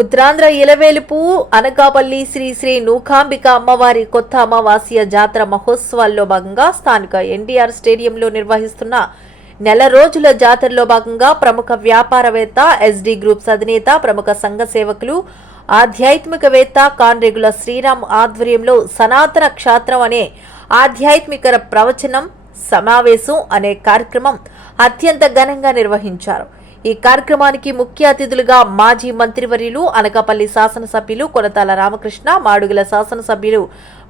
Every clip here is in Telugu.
ఉత్తరాంధ్ర ఇలవేలుపు అనకాపల్లి శ్రీ శ్రీ నూకాంబిక అమ్మవారి కొత్త అమావాస్య జాతర మహోత్సవాల్లో భాగంగా స్థానిక ఎన్టీఆర్ స్టేడియంలో నిర్వహిస్తున్న నెల రోజుల జాతరలో భాగంగా ప్రముఖ వ్యాపారవేత్త ఎస్డి గ్రూప్స్ అధినేత ప్రముఖ సంఘ సేవకులు ఆధ్యాత్మికవేత్త కాన్రెగుల శ్రీరామ్ ఆధ్వర్యంలో సనాతన క్షాత్రం అనే ఆధ్యాత్మిక ప్రవచనం సమావేశం అనే కార్యక్రమం అత్యంత ఘనంగా నిర్వహించారు. ఈ కార్యక్రమానికి ముఖ్య అతిథులుగా మాజీ మంత్రివర్యులు అనకాపల్లి శాసనసభ్యులు కొనతాల రామకృష్ణ మాడుగుల శాసనసభ్యులు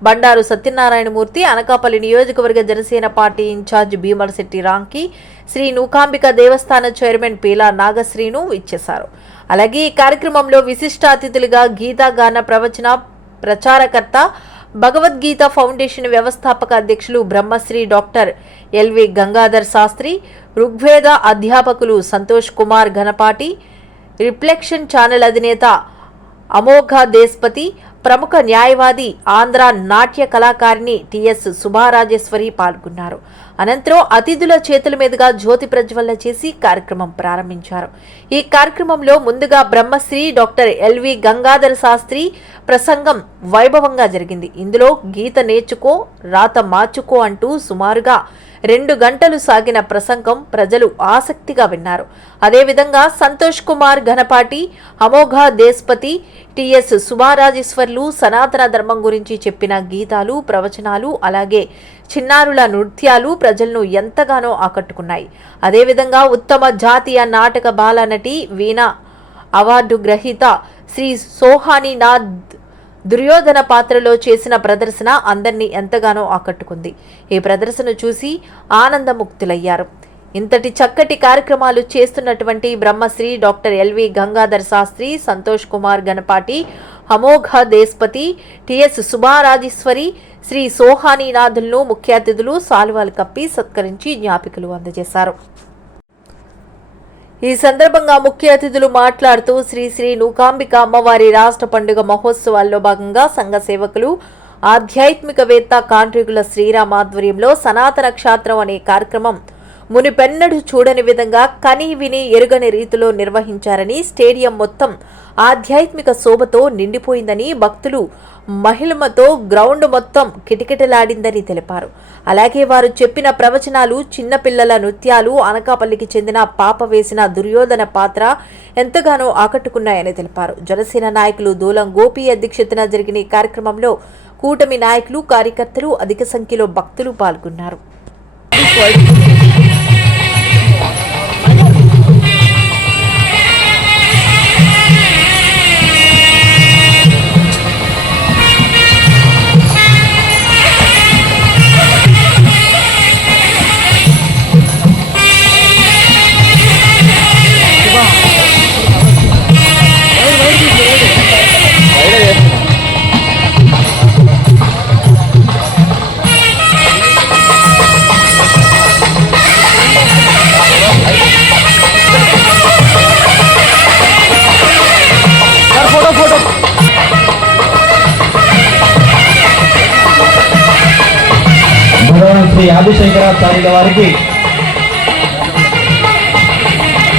బండారు సత్యనారాయణమూర్తి అనకాపల్లి నియోజకవర్గ జనసేన పార్టీ ఇన్ఛార్జ్ భీమలశెట్టి రాంకి శ్రీ నూకాంబిక దేవస్థాన చైర్మన్ పీలా నాగశ్రీను ఇచ్చేశారు. అలాగే ఈ కార్యక్రమంలో విశిష్ట అతిథులుగా గీతాగాన ప్రవచన ప్రచారకర్త భగవద్గీత ఫౌండేషన్ వ్యవస్థాపక అధ్యక్షులు బ్రహ్మశ్రీ డాక్టర్ ఎల్వి గంగాధర్ శాస్త్రి ఋగ్వేద అధ్యాపకులు సంతోష్ కుమార్ ఘనపాటి రిఫ్లెక్షన్ ఛానల్ అధినేత అమోఘ దేశ్పతి ప్రముఖ న్యాయవాది ఆంధ్ర నాట్య కళాకారిణి టిఎస్ సుభారాజేశ్వరి పాల్గొన్నారు. అనంతరం అతిథుల చేతుల మీదుగా జ్యోతి ప్రజ్వల్ల చేసి కార్యక్రమం ప్రారంభించారు. ఈ కార్యక్రమంలో ముందుగా బ్రహ్మశ్రీ డాక్టర్ ఎల్వి గంగాధర శాస్త్రి ప్రసంగం వైభవంగా జరిగింది. ఇందులో గీత నేర్చుకో రాత మార్చుకో అంటూ సుమారుగా రెండు గంటలు సాగిన ప్రసంగం ప్రజలు ఆసక్తిగా విన్నారు. అదేవిధంగా సంతోష్ కుమార్ ఘనపాటి అమోఘ దేశ్పతి టిఎస్ సుభారాజేశ్వర్లు సనాతన ధర్మం గురించి చెప్పిన గీతాలు ప్రవచనాలు అలాగే చిన్నారుల నృత్యాలు ప్రజలను ఎంతగానో ఆకట్టుకున్నాయి. అదేవిధంగా ఉత్తమ జాతీయ నాటక బాల నటి వీణ అవార్డు గ్రహీత శ్రీ సోహానీనాథ్ దుర్యోధన పాత్రలో చేసిన ప్రదర్శన అందరినీ ఎంతగానో ఆకట్టుకుంది. ఈ ప్రదర్శన చూసి ఆనందముక్తులయ్యారు. ఇంతటి చక్కటి కార్యక్రమాలు చేస్తున్నటువంటి Brahmashri doctor LV Gangadhar Shastri Santosh Kumar Ganapati Amogha Deshpati TS Subharajeshwari Shri సోహానీనాథులను ముఖ్య అతిథులు సాలువాలు కప్పి సత్కరించి జ్ఞాపికలు అందజేశారు. ఈ సందర్భంగా ముఖ్య అతిథులు మాట్లాడుతూ శ్రీ శ్రీ నూకాంబిక అమ్మవారి రాష్ట్ర పండుగ మహోత్సవాల్లో భాగంగా సంఘ సేవకులు ఆధ్యాత్మికవేత్త కాంట్రికుల శ్రీరామ్ ఆధ్వర్యంలో సనాతన క్షాత్రం అనే కార్యక్రమం మునిపెన్నడు చూడని విధంగా కని విని ఎరుగని రీతిలో నిర్వహించారని స్టేడియం మొత్తం ఆధ్యాత్మిక శోభతో నిండిపోయిందని భక్తులు మహిళమతో గ్రౌండ్ మొత్తం కిటకిటలాడిందని తెలిపారు. అలాగే వారు చెప్పిన ప్రవచనాలు చిన్నపిల్లల నృత్యాలు అనకాపల్లికి చెందిన పాప వేసిన దుర్యోధన పాత్ర ఎంతగానో ఆకట్టుకున్నాయని తెలిపారు. జనసేన నాయకులు దూలం గోపి అధ్యక్షతన జరిగిన ఈ కార్యక్రమంలో కూటమి నాయకులు కార్యకర్తలు అధిక సంఖ్యలో భక్తులు పాల్గొన్నారు. భగవాన్ వారికి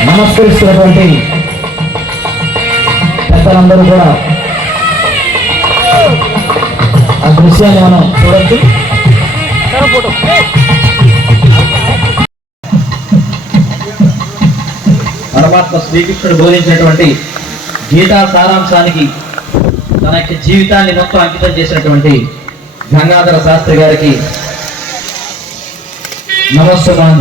నమస్కరిస్తున్నటువంటి పెద్దలందరూ కూడా ఆ దృశ్యాన్ని మనం చూడొచ్చు. పరమాత్మ శ్రీకృష్ణుడు బోధించినటువంటి గీతా సారాంశానికి తన యొక్క జీవితాన్ని మొత్తం అంకితం చేసినటువంటి గంగాధర శాస్త్రి గారికి నమస్కారం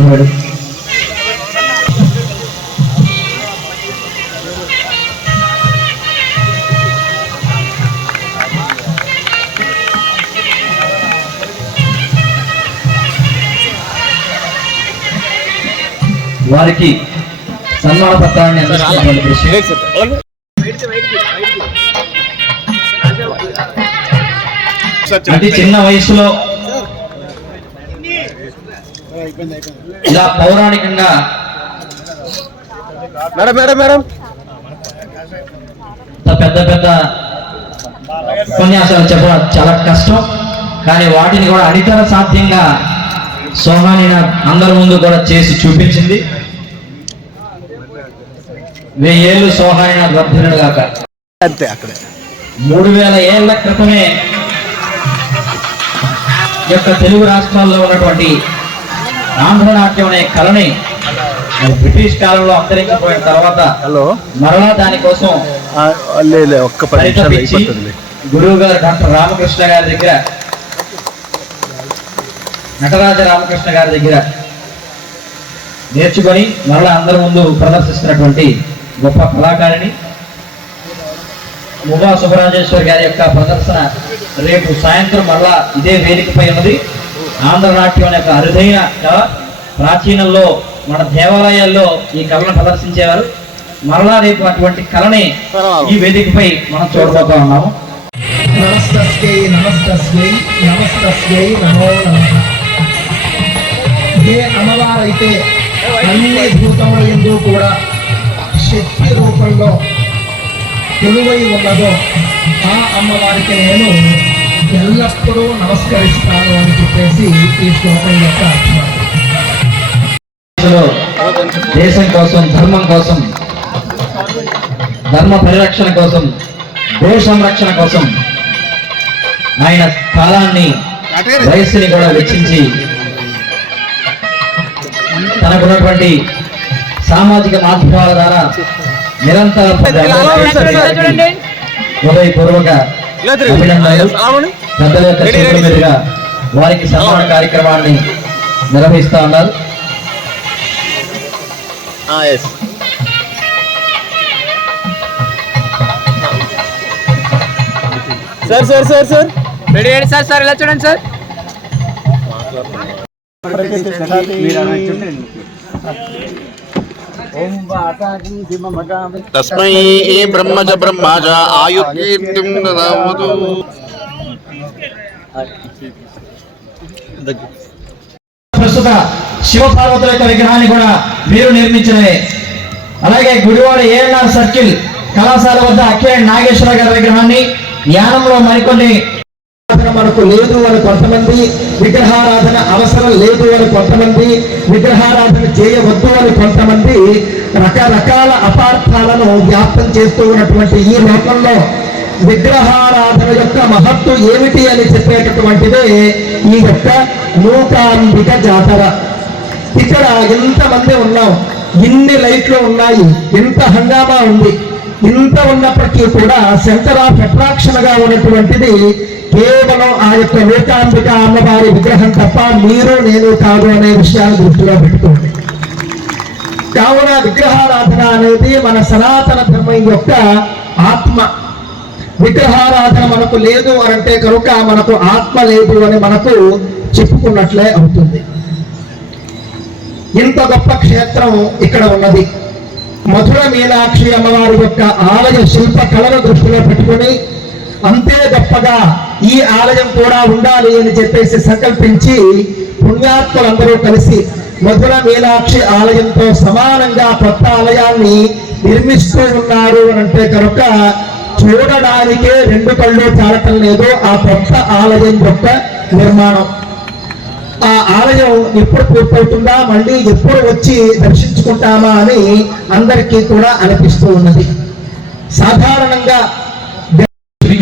వారికి సన్మాన పత్రాన్ని అందిస్తున్నటువంటి చిన్న వయసులో ఇలా పౌరాణికంగా మేడం మేడం మేడం. పెద్ద పెద్ద ఉపన్యాసాలు చెప్పడం చాలా కష్టం. కానీ వాటిని కూడా అడితర సాధ్యంగా సోహాని అందరి ముందు కూడా చేసి చూపించింది. వెయ్యేళ్ళు సోహాని వర్ధినుడు గాక. అంతే అక్కడే. మూడు వేల ఏళ్ళ క్రితమే యొక్క తెలుగు రాష్ట్రాల్లో ఉన్నటువంటి ఆంధ్రనాట్యం అనే కళని బ్రిటిష్ కాలంలో అంతరించిపోయిన తర్వాత హలో. మరలా దానికోసం ఒక్క గురువు గారు డాక్టర్ రామకృష్ణ గారి దగ్గర నటరాజ రామకృష్ణ గారి దగ్గర నేర్చుకొని మరలా అందరి ముందు ప్రదర్శిస్తున్నటువంటి గొప్ప కళాకారిణి ముగా సుబ్బరాజేశ్వర్ గారి యొక్క ప్రదర్శన రేపు సాయంత్రం మరలా ఇదే వేదికపై ఉన్నది. ఆంధ్రనాట్యం అనే ఒక అరుదైన కళ ప్రాచీనంలో మన దేవాలయాల్లో ఈ కళను ప్రదర్శించేవారు. మరలా రేపు అటువంటి కళని ఈ వేదికపై మనం చూడబోతా ఉన్నాము. నమస్తస్యై నమస్తస్యై నమస్తస్యై నమో నమః. ఏ అమ్మవారైతే అన్ని భూతముల ఎందు కూడా శక్తి రూపంలో కొలువై ఉన్నదో ఆ అమ్మవారికి నేను ఎల్లప్పుడూ నమస్కరిస్తాను అని చెప్పేసి ఈ శ్లోకం యొక్క దేశం కోసం ధర్మం కోసం ధర్మ పరిరక్షణ కోసం గో సంరక్షణ కోసం ఆయన కాలాన్ని వయస్సుని కూడా వెచ్చించి తనకున్నటువంటి సామాజిక మాధ్యమాల ద్వారా నిరంతరం హృదయపూర్వక పెద్దల యొక్క చేతుల మీదుగా వారికి సన్మాన కార్యక్రమాన్ని నిర్వహిస్తా ఉన్నారు. Sir sir sir sir. Ready అండి సార్ సార్ ఇలా చూడండి సార్. తస్మై బ్రహ్మ చ బ్రహ్మ చ ఆయుర్కీర్తిం ప్రస్తుత శివ పార్వతుల యొక్క విగ్రహాన్ని కూడా మీరు నిర్మించినవే అలాగే గుడివాడ ఏఎన్ఆర్ సర్కిల్ కళాశాల వద్ద అక్కినే నాగేశ్వర గారి విగ్రహాన్ని యానంలో మరికొన్ని మనకు లేదు అని కొంతమంది విగ్రహారాధన అవసరం లేదు అని కొంతమంది విగ్రహారాధన చేయవద్దు అని కొంతమంది రకరకాల అపార్థాలను వ్యాప్తం చేస్తూ ఉన్నటువంటి ఈ లోకంలో విగ్రహారాధన యొక్క మహత్తు ఏమిటి అని చెప్పేటటువంటిదే ఈ యొక్క నూకాంబిక జాతర. ఇక్కడ ఎంతమంది ఉన్నాం? ఇన్ని లైట్లు ఉన్నాయి ఎంత హంగామా ఉంది? ఇంత ఉన్నప్పటికీ కూడా సెంటర్ ఆఫ్ అట్రాక్షన్గా ఉన్నటువంటిది కేవలం ఆ యొక్క మూకాంబిక అమ్మవారి విగ్రహం తప్ప మీరు నేను కాదు అనే విషయాన్ని దృష్టిలో పెట్టుకోండి. కావున విగ్రహారాధన అనేది మన సనాతన ధర్మం యొక్క ఆత్మ. విగ్రహారాధన మనకు లేదు అంటే కనుక మనకు ఆత్మ లేదు అని మనకు చెప్పుకున్నట్లే అవుతుంది. ఇంత గొప్ప క్షేత్రం ఇక్కడ ఉన్నది. మధుర మీనాక్షి అమ్మవారి యొక్క ఆలయ శిల్ప కళను దృష్టిలో పెట్టుకొని అంతే గొప్పగా ఈ ఆలయం కూడా ఉండాలి అని చెప్పేసి సంకల్పించి పుణ్యాత్ములందరూ కలిసి మధుర మీనాక్షి ఆలయంతో సమానంగా కొత్త ఆలయాన్ని నిర్మిస్తూ ఉన్నారు అని అంటే కనుక చూడడానికే రెండు కళ్ళు చాలటం లేదు. ఆ కొత్త ఆలయం యొక్క నిర్మాణం. ఆ ఆలయం ఎప్పుడు పూర్తవుతుందా? మళ్ళీ ఎప్పుడు వచ్చి దర్శించుకుంటామా అని అందరికీ కూడా అనిపిస్తూ ఉన్నది. సాధారణంగా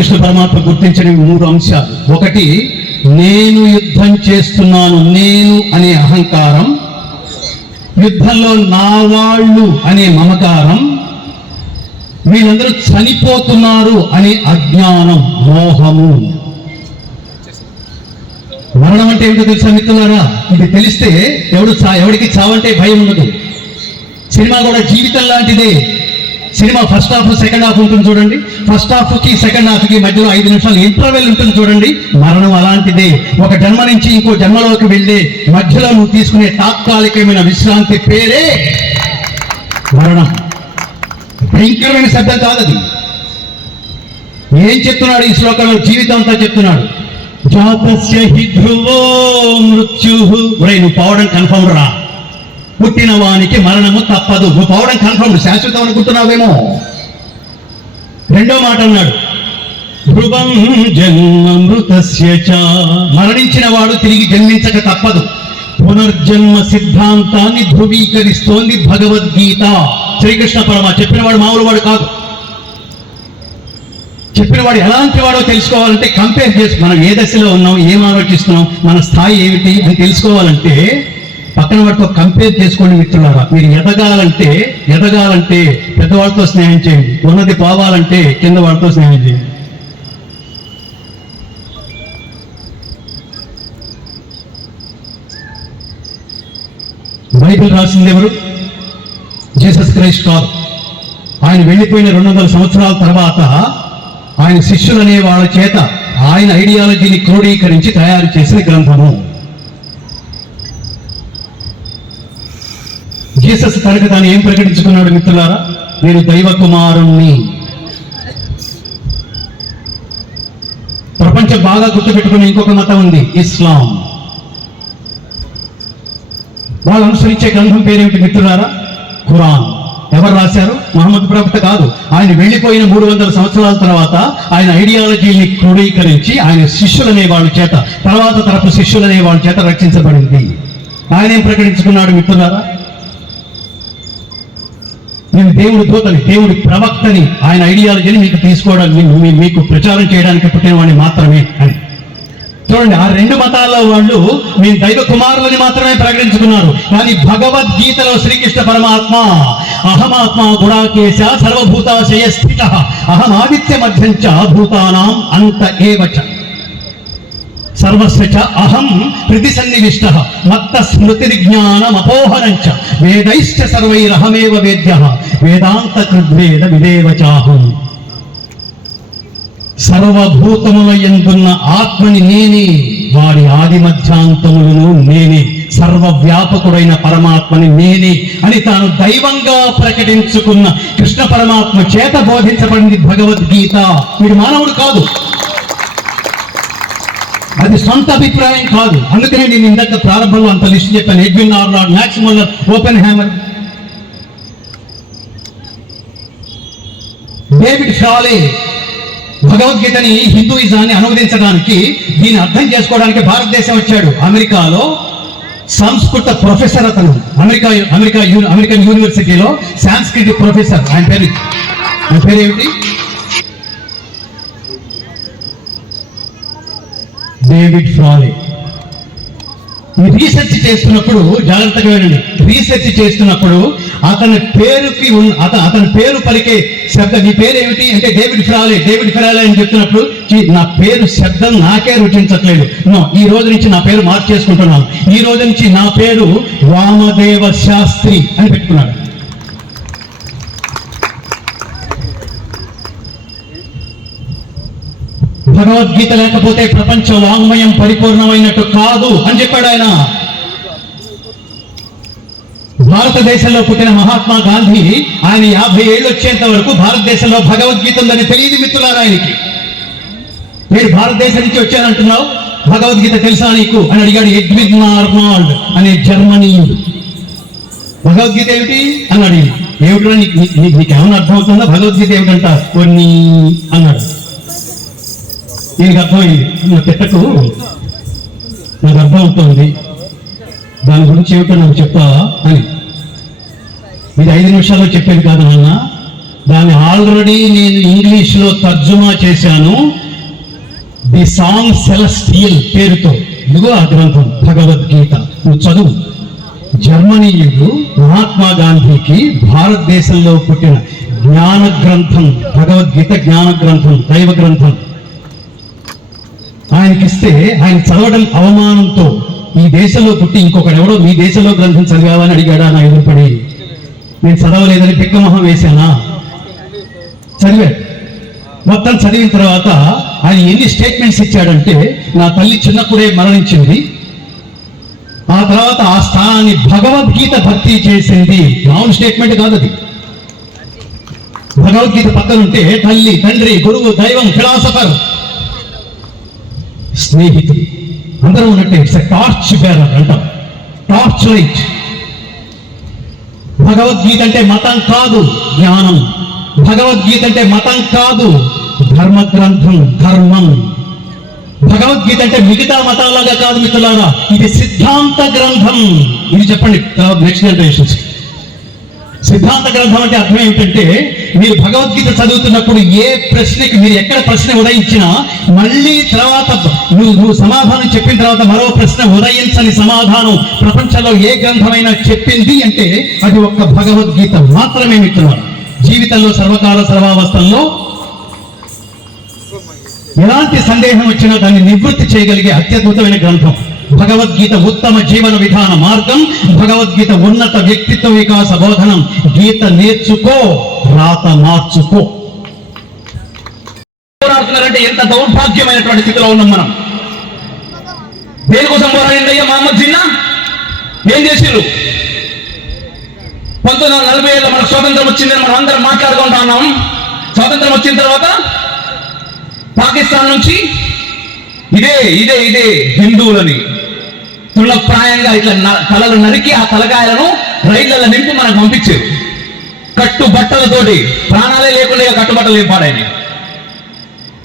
శ్రీకృష్ణ పరమాత్మ గుర్తించిన మూడు అంశాలు. ఒకటి నేను యుద్ధం చేస్తున్నాను నేను అనే అహంకారం. యుద్ధంలో నా వాళ్ళు అనే మమకారం. వీళ్ళందరూ చనిపోతున్నారు అనే అజ్ఞానం మోహము. మరణం అంటే ఏమిటో తెలుసా మిత్రులారా? ఇది తెలిస్తే ఎవడు చా ఎవడికి చావంటే భయం ఉండదు. సినిమా కూడా జీవితం లాంటిదే. Cinema first half second half ఉంటుంది చూడండి. ఫస్ట్ హాఫ్కి సెకండ్ హాఫ్కి మధ్యలో ఐదు నిమిషాలు ఇంటర్వెల్ ఉంటుంది చూడండి. మరణం అలాంటిదే. ఒక జన్మ నుంచి ఇంకో జన్మలోకి వెళ్ళే మధ్యలో నువ్వు తీసుకునే తాత్కాలికమైన విశ్రాంతి పేరే మరణం. భయంకరమైన శబ్దం కాదది ఏం చెప్తున్నాడు ఈ శ్లోకంలో? జీవితం అంతా చెప్తున్నాడు. జాతస్య హి ధ్రువో మృత్యు నువ్వు పోవడం కన్ఫర్మ్ రా. పుట్టిన వానికి మరణము తప్పదు. నువ్వు పోవడం కన్ఫర్మ్. శాశ్వతం అనుకుంటున్నావేమో? రెండో మాట అన్నాడు. ధ్రువం జన్మమృతస్య చ. మరణించిన వాడు తిరిగి జన్మించక తప్పదు. పునర్జన్మ సిద్ధాంతాన్ని ధృవీకరిస్తోంది భగవద్గీత. శ్రీకృష్ణ పరమ చెప్పినవాడు మామూలు వాడు కాదు. చెప్పినవాడు ఎలాంటి వాడో తెలుసుకోవాలంటే కంపేర్ చేసి మనం ఏ దశలో ఉన్నాం ఏం ఆలోచిస్తున్నాం మన స్థాయి ఏమిటి అని తెలుసుకోవాలంటే పక్కన వాటితో కంపేర్ చేసుకోండి మిత్రులారా. మీరు ఎదగాలంటే ఎదగాలంటే పెద్దవాళ్ళతో స్నేహం చేయండి. ఉన్నది పోవాలంటే కింద వాళ్ళతో స్నేహం చేయండి. బైబిల్ రాసింది ఎవరు? జీసస్ క్రైస్ట్ కాదు. ఆయన వెళ్ళిపోయిన రెండు వందల సంవత్సరాల తర్వాత ఆయన శిష్యులనే వాళ్ళ చేత ఆయన ఐడియాలజీని క్రోడీకరించి తయారు చేసిన గ్రంథము. జీసస్ తనకు తాను ఏం ప్రకటించుకున్నాడు మిత్రులారా? నేను దైవ కుమారుణ్ణి. ప్రపంచం బాగా గుర్తుపెట్టుకునే ఇంకొక మతం ఉంది ఇస్లాం. వాళ్ళు అనుసరించే గ్రంథం పేరేమిటి మిత్రులారా? ఖురాన్. ఎవరు రాశారు? మహమ్మద్ ప్రవక్త కాదు. ఆయన వెళ్ళిపోయిన మూడు వందల సంవత్సరాల తర్వాత ఆయన ఐడియాలజీని క్రోడీకరించి ఆయన శిష్యులనే వాళ్ళ చేత తర్వాత తరపు శిష్యులనే వాళ్ళ చేత రక్షించబడింది. ఆయన ఏం ప్రకటించుకున్నాడు మిత్రులారా? నేను దేవుడి దూతని దేవుడి ప్రవక్తని ఆయన ఐడియాలజీని మీకు తీసుకోవడానికి మీకు ప్రచారం చేయడానికి పుట్టిన వాడిని మాత్రమే అని. చూడండి ఆ రెండు మతాల్లో వాళ్ళు మీ దైవ కుమారులని మాత్రమే ప్రకటించుకున్నారు. కానీ భగవద్గీతలో శ్రీకృష్ణ పరమాత్మ అహమాత్మ గుణాకేశ సర్వభూతాశయ స్థిత అహమాదిత్య ఆదిత్య మధ్యంచ భూతానాం అంత ఏవచ. సర్వస్వచ అహం ప్రతి సన్నివిష్ట మత్త స్మృతి వేదైశ్చ సర్వైరహమేవ వేద్య వేదాంత కృద్వేద విదేవచాహం సర్వభూతముల ఎందున్న ఆత్మని నేనే వారి ఆది మధ్యాంతములను నేనే సర్వవ్యాపకుడైన పరమాత్మని నేనే అని తాను దైవంగా ప్రకటించుకున్న కృష్ణ పరమాత్మ చేత బోధించబడింది భగవద్గీత. వీడు మానవుడు కాదు. అది సొంత అభిప్రాయం కాదు. అందుకనే నేను ఇందాక ప్రారంభంలో అంత లిస్ట్ చెప్పాను. Edwin Arnold Max Muller Oppenheimer. David షాలే భగవద్గీతని హిందూయిజాన్ని అనువదించడానికి దీన్ని అర్థం చేసుకోవడానికి భారతదేశం వచ్చాడు. అమెరికాలో సంస్కృత ప్రొఫెసర్ అతను. అమెరికా అమెరికా యు- అమెరికన్ యూనివర్సిటీలో సాంస్క్రిట్ ప్రొఫెసర్. ఆయన పేరు ఆయన పేరు ఏమిటి డేవిడ్ ఫ్రాలే. ఈ రీసెర్చ్ చేస్తున్నప్పుడు జాగ్రత్తగా వినండి. రీసెర్చ్ చేస్తున్నప్పుడు అతని పేరుకి ఉన్న అతను అతని పేరు పలికే శబ్దం నీ పేరు ఏమిటి? అంటే డేవిడ్ ఫ్రాలే. డేవిడ్ ఫ్రాలే అని చెప్తున్నప్పుడు నా పేరు శబ్దం నాకే రుచించట్లేదు. నో ఈ రోజు నుంచి నా పేరు మార్చేసుకుంటున్నాను. ఈ రోజు నుంచి నా పేరు వామదేవ శాస్త్రి అని పెట్టుకున్నాడు. భగవద్గీత లేకపోతే ప్రపంచ వాంగ్మయం పరిపూర్ణమైనట్టు కాదు అని చెప్పాడు ఆయన. భారతదేశంలో పుట్టిన మహాత్మా గాంధీ ఆయన యాభై ఏళ్ళు వచ్చేంత వరకు భారతదేశంలో భగవద్గీత ఉందని తెలియదు మిత్రులారా ఆయనకి. మీరు భారతదేశం నుంచి వచ్చానంటున్నావు భగవద్గీత తెలుసా నీకు? అని అడిగాడు ఎడ్విన్ నార్మాల్డ్ అనే జర్మనీయుడు. భగవద్గీత ఏమిటి? అని అడిగి ఏమిటో నీకు నీకు నీకు ఏమైనా అర్థమవుతుందా? భగవద్గీత ఏమిటంట? కొన్ని అన్నాడు. దీనికి అర్థమైంది నా తిట్టకు. నాకు అర్థమవుతోంది దాని గురించి ఏమిటో నాకు చెప్తావా అని. ఇది ఐదు నిమిషాల్లో చెప్పేది కాదు నాన్న. దాన్ని ఆల్రెడీ నేను ఇంగ్లీష్లో తర్జుమా చేశాను. ది సాంగ్ సెలస్టియల్ పేరుతో. ఇదిగో ఆ గ్రంథం భగవద్గీత. నువ్వు చదువు. జర్మనీయుడు మహాత్మా గాంధీకి భారతదేశంలో పుట్టిన జ్ఞాన గ్రంథం భగవద్గీత జ్ఞాన గ్రంథం దైవ గ్రంథం. ఆయనకిస్తే ఆయన చదవడం అవమానంతో ఈ దేశంలో పుట్టి ఇంకొకడెవడో మీ దేశంలో గ్రంథం చదివావని అడిగాడా నా ఎదురుపడి? నేను చదవలేదని పిక్కమొహం వేశానా? చదివాడు మొత్తం చదివిన తర్వాత ఆయన ఎన్ని స్టేట్మెంట్స్ ఇచ్చాడంటే నా తల్లి చిన్నప్పుడే మరణించింది. ఆ తర్వాత ఆ స్థానాన్ని భగవద్గీత భర్తీ చేసింది. మామూలు స్టేట్మెంట్ కాదు అది భగవద్గీత పక్కన ఉంటే తల్లి తండ్రి గురువు దైవం ఫిలాసఫర్ స్నేహితుడు. అందరూ ఉన్నట్టే ఇట్స్ టార్చ్ బేరర్ అంటాం. టార్చ్ లైట్ భగవద్గీత అంటే మతం కాదు జ్ఞానం. భగవద్గీత అంటే మతం కాదు ధర్మ గ్రంథం ధర్మం. భగవద్గీత అంటే మిగతా మతాలాగా కాదు మిత్రులారా ఇది సిద్ధాంత గ్రంథం. ఇది చెప్పండి నెక్స్ట్ జనరేషన్స్ సిద్ధాంత గ్రంథం అంటే అర్థం ఏమిటంటే మీరు భగవద్గీత చదువుతున్నప్పుడు ఏ ప్రశ్నకి మీరు ఎక్కడ ప్రశ్న ఉదయించినా మళ్ళీ తర్వాత నువ్వు నువ్వు సమాధానం చెప్పిన తర్వాత మరో ప్రశ్న ఉదయించని సమాధానం ప్రపంచంలో ఏ గ్రంథమైనా చెప్పింది అంటే అది ఒక్క భగవద్గీత మాత్రమే మిత్రులు జీవితంలో సర్వకాల సర్వావస్థల్లో ఎలాంటి సందేహం వచ్చినా దాన్ని నివృత్తి చేయగలిగే అత్యద్భుతమైన గ్రంథం. భగవద్గీత ఉత్తమ జీవన విధాన మార్గం భగవద్గీత ఉన్నత వ్యక్తిత్వ వికాస బోధనం. గీత నేర్చుకో రాత మార్చుకో. పోరాడుతున్నారంటే ఎంత దౌర్భాగ్యమైనటువంటి స్థితిలో ఉన్నాం మనం. దేనికోసం పోరాడింది అయ్యా మహమ్మద్ జిన్నా ఏం చేసిండ్రు? పంతొమ్మిది వందల నలభై ఏళ్ళలో మనకు స్వాతంత్రం వచ్చిందని మనం అందరం మాట్లాడుకుంటా ఉన్నాం. స్వాతంత్రం వచ్చిన తర్వాత పాకిస్తాన్ నుంచి ఇదే ఇదే ఇదే హిందువులని. తృణప్రాయంగా ఇట్లా న- తలలు నరికి ఆ తలకాయలను రైళ్ళలో నింపి మనకు పంపించారు. కట్టు బట్టలతోటి ప్రాణాలే లేకుండా కట్టుబట్టలు ఏం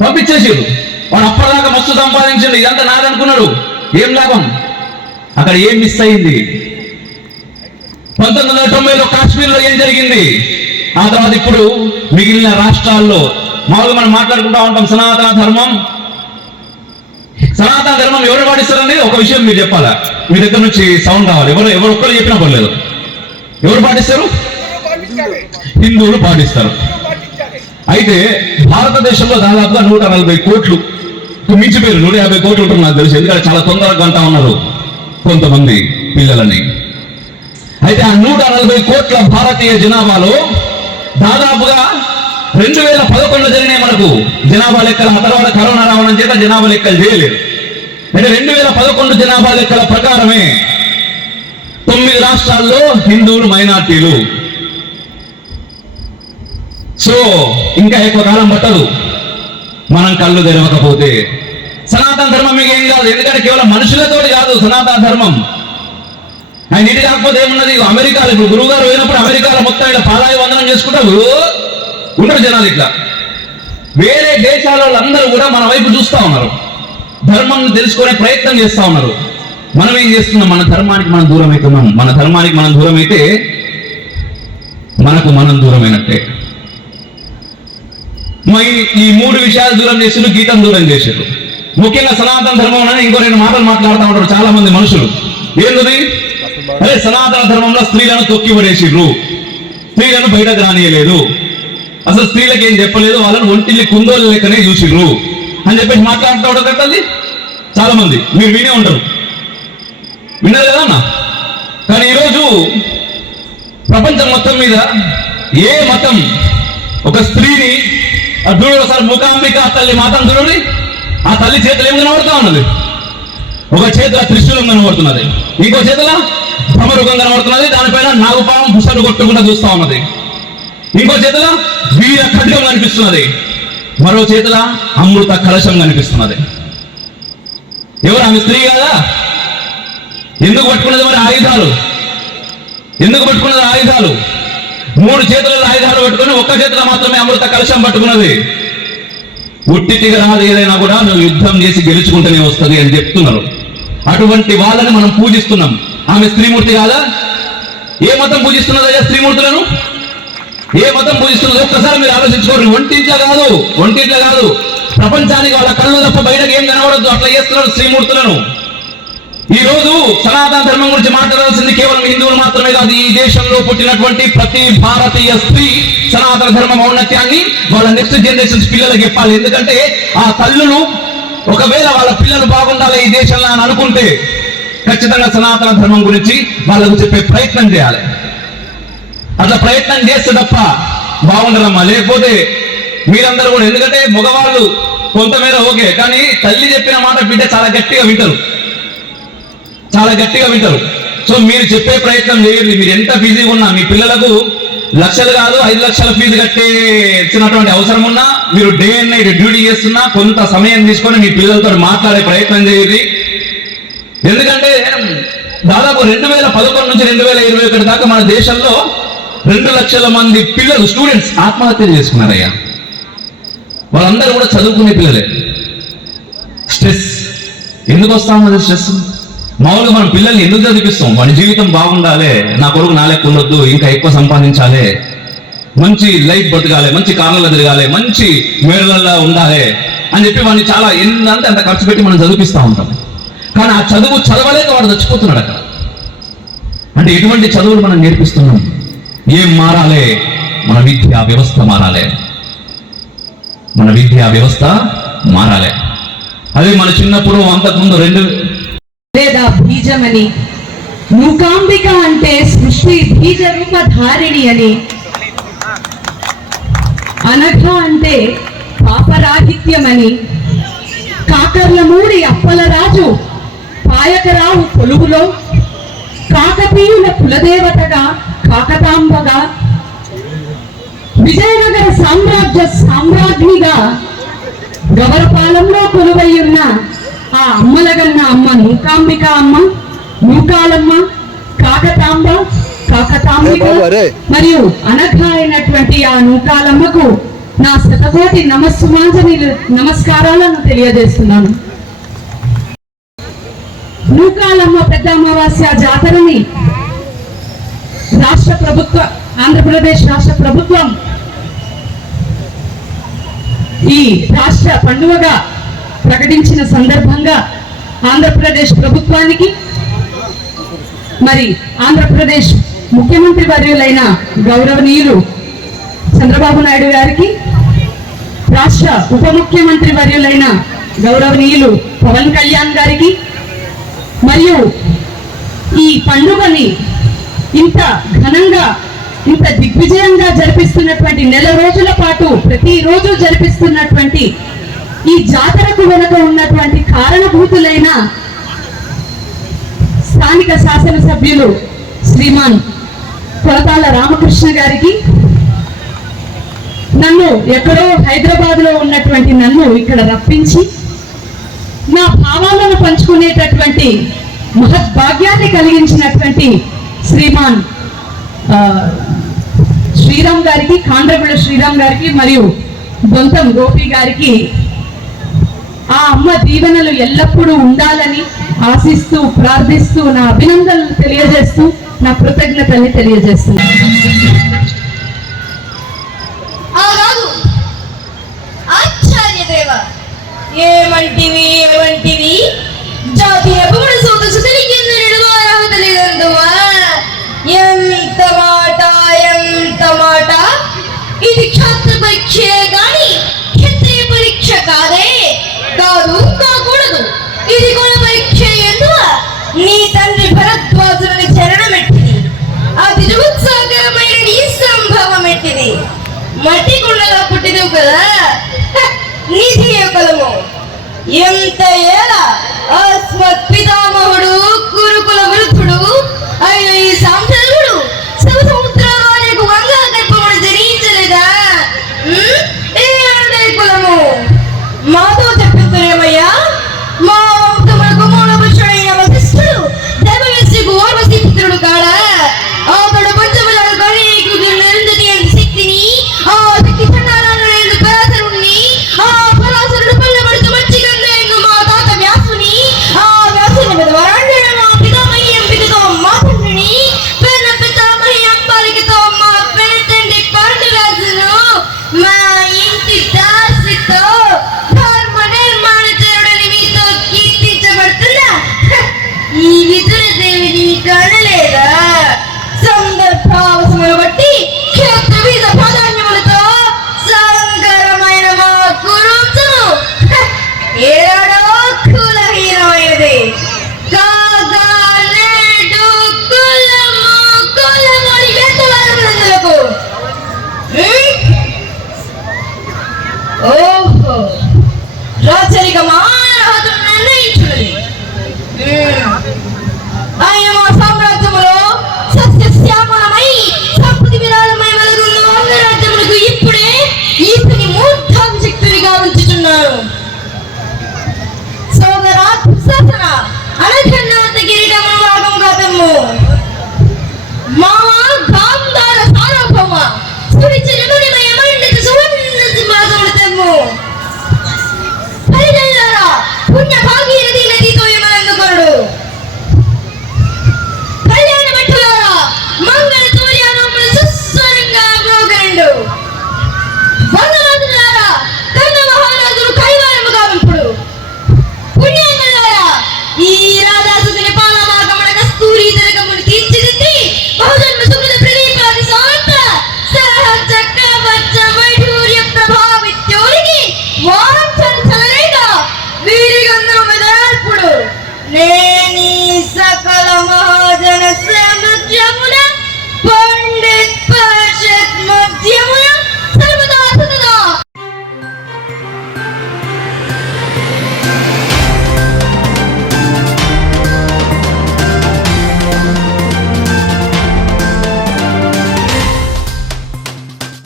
పంపించేసారు. వాడు అప్పటిదాకా మస్తు సంపాదించండి ఇదంతా నాదనుకున్నాడు. ఏం లాభం? అక్కడ ఏం మిస్ అయింది? పంతొమ్మిది వందల తొంభైలో కాశ్మీర్లో ఏం జరిగింది? ఆ తర్వాత ఇప్పుడు మిగిలిన రాష్ట్రాల్లో మామూలుగా మనం మాట్లాడుకుంటా ఉంటాం సనాతన ధర్మం సనాతన ధర్మం ఎవరు పాటిస్తారని ఒక విషయం మీరు చెప్పాలా? మీ దగ్గర నుంచి సౌండ్ రావాలి. ఎవరు ఎవరు ఒక్కరు చెప్పినా పర్లేదు. ఎవరు పాటిస్తారు? హిందువులు పాటిస్తారు. అయితే భారతదేశంలో దాదాపుగా నూట నలభై కోట్లు మించిపోయారు నూట యాభై కోట్లు ఉంటుంది నాకు తెలుసు. ఎందుకంటే చాలా తొందరగా అంటా ఉన్నారు కొంతమంది పిల్లలని. అయితే ఆ నూట నలభై కోట్ల భారతీయ జనాభాలో దాదాపుగా రెండు వేల పదకొండులో జరిగినాయి మనకు. జనాభా లెక్కలు ఆ తర్వాత కరోనా రావడం చేత జనాభా లెక్కలు చేయలేదు. అంటే రెండు వేల పదకొండు జనాభా లెక్కల ప్రకారమే తొమ్మిది రాష్ట్రాల్లో హిందువులు మైనార్టీలు. సో ఇంకా ఎక్కువ కాలం పట్టదు. మనం కళ్ళు తెరవకపోతే. సనాతన ధర్మం మీకు ఏం కాదు. ఎందుకంటే కేవలం మనుషులతోటి కాదు సనాతన ధర్మం. ఆయన ఇంటి కాకపోతే ఏమున్నది? అమెరికాలో ఇప్పుడు గురువు గారు పోయినప్పుడు అమెరికాలో మొత్తం ఇలా పాదాయ వందనం చేసుకుంటారు. ఉంటారు జనాలు ఇట్లా. వేరే దేశాల వాళ్ళందరూ కూడా మన వైపు చూస్తా ఉన్నారు. ధర్మం తెలుసుకునే ప్రయత్నం చేస్తా ఉన్నారు. మనం ఏం చేస్తున్నాం? మన ధర్మానికి మనం దూరం అవుతున్నాం మన ధర్మానికి మనం దూరం అయితే మనకు మనం దూరమైనట్టే. మరి ఈ మూడు విషయాలు దూరం చేసిండు గీతం దూరం చేశారు ముఖ్యంగా సనాతన ధర్మం అని ఇంకో రెండు మాటలు మాట్లాడుతూ ఉంటారు చాలా మంది మనుషులు. ఏంటది? అదే సనాతన ధర్మంలో స్త్రీలను తొక్కి పడేసిర్రు స్త్రీలను బయటకు రానియలేదు. అసలు స్త్రీలకు ఏం చెప్పలేదు వాళ్ళని ఒంటిల్లి కుందోలు లెక్కనే చూసిర్రు అని చెప్పేసి మాట్లాడుతూ ఉంటారు తల్లి చాలా మంది మీరు వినే ఉంటారు విన్నారు కదా అన్న? కానీ ఈరోజు ప్రపంచం మొత్తం మీద ఏ మతం ఒక స్త్రీని ఆ చూడు ఒకసారి ముఖాంబిక తల్లి మాతం చూడండి ఆ తల్లి చేతులు ఏం కనబడుతూ ఉన్నది? ఒక చేతిలో త్రిశూలం కనబడుతున్నది. ఇంకో చేతిలో భ్రమరుగం కనబడుతున్నది. దానిపైన నాగుపాం బుసలు కొట్టుకుంటూ చూస్తూ ఉన్నది. ఇంకో చేతిలో వీర ఖడ్గం కనిపిస్తున్నది మరో చేతుల అమృత కలశం కనిపిస్తున్నది. ఎవరు ఆమె స్త్రీ కాదా? ఎందుకు పట్టుకున్నది మరి ఆయుధాలు? ఎందుకు పట్టుకున్నది ఆయుధాలు? మూడు చేతులలో ఆయుధాలు పట్టుకొని ఒక్క చేతిలో మాత్రమే అమృత కలశం పట్టుకున్నది. ఉట్టిటిగా రాదు ఏదైనా కూడా నువ్వు యుద్ధం చేసి గెలుచుకుంటూనే వస్తుంది అని చెప్తున్నారు. అటువంటి వాళ్ళని మనం పూజిస్తున్నాం. ఆమె స్త్రీమూర్తి కాదా? ఏ మతం పూజిస్తున్నదయ్యా స్త్రీమూర్తులను? ఏ మతం పూజిస్తున్నదో ఒక్కసారి మీరు ఆలోచించుకోరు ఒంటింట్లో కాదు ఒంటింట్లో కాదు. ప్రపంచానికి వాళ్ళ కళ్ళు తప్ప బయటకు ఏం కనబడద్దు. అట్లా చేస్తున్నారు శ్రీమూర్తులను. ఈ రోజు సనాతన ధర్మం గురించి మాట్లాడాల్సింది కేవలం హిందువులు మాత్రమే కాదు. ఈ దేశంలో పుట్టినటువంటి ప్రతి భారతీయ స్త్రీ సనాతన ధర్మం ఔన్నత్యాన్ని వాళ్ళ నెక్స్ట్ జనరేషన్స్ పిల్లలకు చెప్పాలి. ఎందుకంటే ఆ తల్లులు ఒకవేళ వాళ్ళ పిల్లలు బాగుండాలి ఈ దేశంలో అని అనుకుంటే ఖచ్చితంగా సనాతన ధర్మం గురించి వాళ్ళకు చెప్పే ప్రయత్నం చేయాలి. అట్లా ప్రయత్నం చేస్తే తప్ప బాగుండదమ్మా. లేకపోతే మీరందరూ కూడా ఎందుకంటే మగవాళ్ళు కొంతమేర ఓకే కానీ తల్లి చెప్పిన మాట బిడ్డ చాలా గట్టిగా వింటారు. చాలా గట్టిగా వింటారు. సో మీరు చెప్పే ప్రయత్నం చేయండి. మీరు ఎంత బిజీగా ఉన్నా మీ పిల్లలకు లక్షలు కాదు ఐదు లక్షల ఫీజు కట్టించినటువంటి అవసరం ఉన్నా మీరు డే అండ్ నైట్ డ్యూటీ చేస్తున్నా కొంత సమయం తీసుకొని మీ పిల్లలతో మాట్లాడే ప్రయత్నం చేయండి. ఎందుకంటే దాదాపు రెండు వేల పదకొండు నుంచి రెండు వేల ఇరవై ఒకటి దాకా మన దేశంలో రెండు లక్షల మంది పిల్లలు స్టూడెంట్స్ ఆత్మహత్యలు చేసుకున్నారయ్యా. వాళ్ళందరూ కూడా చదువుకునే పిల్లలే. స్ట్రెస్ ఎందుకు వస్తా ఉన్నది స్ట్రెస్ మామూలుగా మన పిల్లల్ని ఎందుకు చదివిస్తాం? వాడి జీవితం బాగుండాలి నా కొడుకు నా లెక్క ఉండొద్దు ఇంకా ఎక్కువ సంపాదించాలి. మంచి లైఫ్ బతకాలి మంచి కార్లలో తిరగాలి మంచి మేడలలో ఉండాలి అని చెప్పి వాడిని చాలా ఎన్నంటే అంత ఖర్చు పెట్టి మనం చదివిస్తూ ఉంటాం. కానీ ఆ చదువు చదవలేక వాడు చచ్చిపోతున్నాడు అక్కడ. అంటే ఎటువంటి చదువులు మనం నేర్పిస్తున్నాం? ఏం మారాలి? మన విద్యా వ్యవస్థ మారాలి. మన విద్యా వ్యవస్థ మారాలి. అదే మన చిన్నప్పుడు అంతకుముందు రెండు లేదా బీజమని మూకాంబిక అంటే సృష్టి బీజ రూపధారిణి అని. అనఘ అంటే పాపరాహిత్యమని. కాకర్లమూడి అప్పలరాజు పాయకరావు కొలువులో కాకతీయుల కులదేవతగా కాకతాంబగా విజయనగర సామ్రాజ్య సామ్రాజ్ఞిగా గవరపాలెంలో కొలువై ఉన్న ఆ అమ్మలగన్న అమ్మ నూకాంబిక అమ్మ నూకాలమ్మ కాకతాంబ కాకతాంబిక. మరియు అనఘ అయినటువంటి ఆ నూకాలమ్మకు నా శతకోటి నమస్సుమాంజని నమస్కారాలను తెలియజేస్తున్నాను నూకాలమ్మ పెద్ద అమావాస్య జాతరని రాష్ట్ర ప్రభుత్వ ఆంధ్రప్రదేశ్ రాష్ట్ర ప్రభుత్వం ఈ రాష్ట్ర పండుగగా ప్రకటించిన సందర్భంగా ఆంధ్రప్రదేశ్ ప్రభుత్వానికి మరి ఆంధ్రప్రదేశ్ ముఖ్యమంత్రి వర్యులైన గౌరవనీయులు చంద్రబాబు నాయుడు గారికి రాష్ట్ర ఉప ముఖ్యమంత్రి వర్యులైన గౌరవనీయులు పవన్ కళ్యాణ్ గారికి మరియు ఈ పండుగని ఇంత ఘనంగా ఇంత దిగ్విజయంగా జరిపిస్తున్నటువంటి నెల రోజుల పాటు ప్రతిరోజు జరిపిస్తున్నటువంటి ఈ జాతరకు వెనుక ఉన్నటువంటి కారణభూతులైన స్థానిక శాసనసభ్యులు శ్రీమాన్ కొరతాల రామకృష్ణ గారికి నన్ను ఎక్కడో హైదరాబాద్లో ఉన్నటువంటి నన్ను ఇక్కడ రప్పించి నా భావాలను పంచుకునేటటువంటి మహద్భాగ్యాన్ని కలిగించినటువంటి శ్రీమాన్ శ్రీరామ్ గారికి కాండ్రగుళ్ళ శ్రీరామ్ గారికి మరియు దొంతం గోపి గారికి ఆ అమ్మ దీవెనలు ఎల్లప్పుడూ ఉండాలని ఆశిస్తూ ప్రార్థిస్తూ నా అభినందనలు తెలియజేస్తూ నా కృతజ్ఞతల్ని తెలియజేస్తున్నాను. తండ్రి భరద్వాజుని చరణమెట్టిది అది జుగుత్సాకరమైన నీ సంభవం ఎట్టిది మట్టి కుండలో పుట్టినవు కదా. హ, నిధి యొక్కలము ఎంత ఏళ అస్మత్ పితామహుడు కురుకుల వృద్ధుడు అయిన ఈ సాంసరుడు శివ